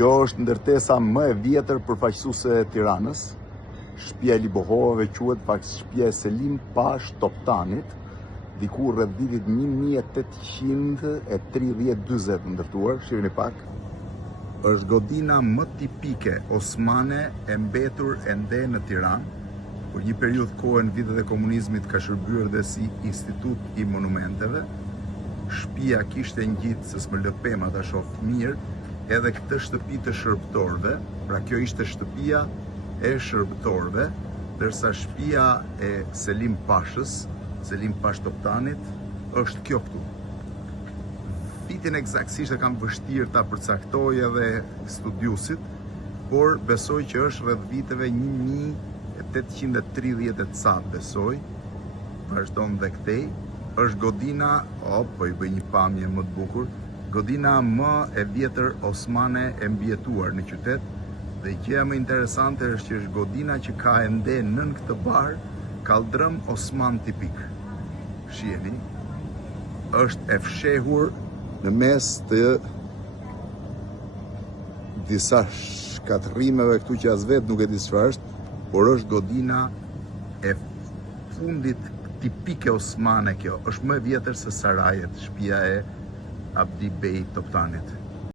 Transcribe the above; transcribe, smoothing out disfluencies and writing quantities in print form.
Kjo është ndërtesa më e vjetër përfaqësuese e Tiranës. Shtëpia e Libohovave quhet pak shtëpia e Selim Pash Toptanit, diku rreth vitit 1830-40 ndërtuar, shihni pak. Është godina më tipike osmane e mbetur ende në Tiranë. Për një periudhë kohë në vitet e komunizmit ka shërbyer dhe si institut i monumenteve. Shtëpia kishte ngjit se s'më lë pema ta shoh mirë edhe këtë shtëpi të shërbëtorëve, pra kjo ishte shtëpia e shërbëtorëve, ndërsa shtëpia e Selim Pashës, Selim Pash Toptanit, është kjo këtu. Vitin eksaktësisht e kam vështirë ta përcaktoj edhe studiusit, por besoj që është rreth viteve 1830 e ca, besoj, vazhdon dhe këtej, është godina, po i bëj një pamje më të bukur, godina më e vjetër osmane e mbijetuar në qytet, dhe gjëja më interesante është që është godina që ka ende nën këtë bar kaldrëm osman tipik. Shiheni, është e fshehur në mes të disa shkatërrimeve këtu që as vetë nuk e di çfarë është, por është godina e fundit tipike osmane kjo. Është më e vjetër se sarajet, shtëpia e Abdi Bey Toptanit.